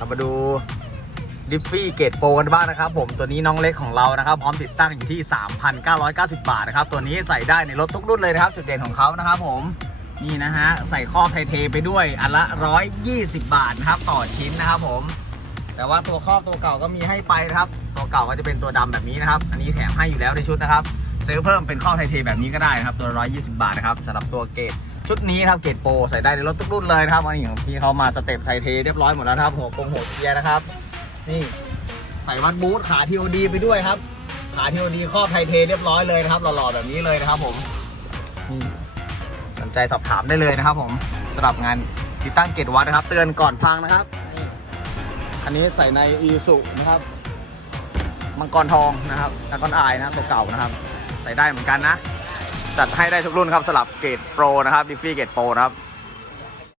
เรามาดูดิฟฟี่เกตโปรกันบ้างนะครับผมตัวนี้น้องเล็กของเรานะครับ พร้อมติดตั้งอยู่ที่ 3,990 บาทนะครับ ตัวนี้ใส่ได้ในรถทุกรุ่นเลยนะครับ จุดเด่นของเขานะครับผมนี่นะฮะใส่ข้อบไทเทไปด้วยอันละ 120 บาทนะครับต่อชิ้นนะครับผม แต่ว่าตัวครอบตัวเก่าก็มีให้ไปนะครับ ตัวเก่าก็จะเป็นตัวดำแบบนี้นะครับ อันนี้แถมให้อยู่แล้วในชุดนะครับซื้อเพิ่มเป็นครอบไทเทแบบนี้ก็ได้นะครับ ตัว 120 บาทนะครับสำหรับตัวเกต ชุดนี้นะครับเกตโปรใส่ได้ในรถทุกรุ่นเลยนะครับอันนี้ของพี่เขามาสเต็ปไทเทเรียบร้อยหมดแล้วนะครับหัวกงหัวเกียร์นะครับ นี่ใส่วัดบูทขาทีโอดีไปด้วยครับ ขาทีโอดีครอบไทเทเรียบร้อยเลยนะครับหล่อๆแบบนี้เลยนะครับ ผมนี่สนใจสอบถามได้เลยนะครับ ผมสำหรับงานติดตั้งเกตวัดนะครับ เตือนก่อนพังนะครับนี่อันนี้ใส่ในอีสุนะครับมังกรทองนะครับมังกรอายนะครับตัวเก่านะครับ ใส่ได้เหมือนกันนะ จัดให้ได้ทุกรุ่นครับสลับเกรดโปรนะครับดิฟฟี่เกรดโปรนะครับ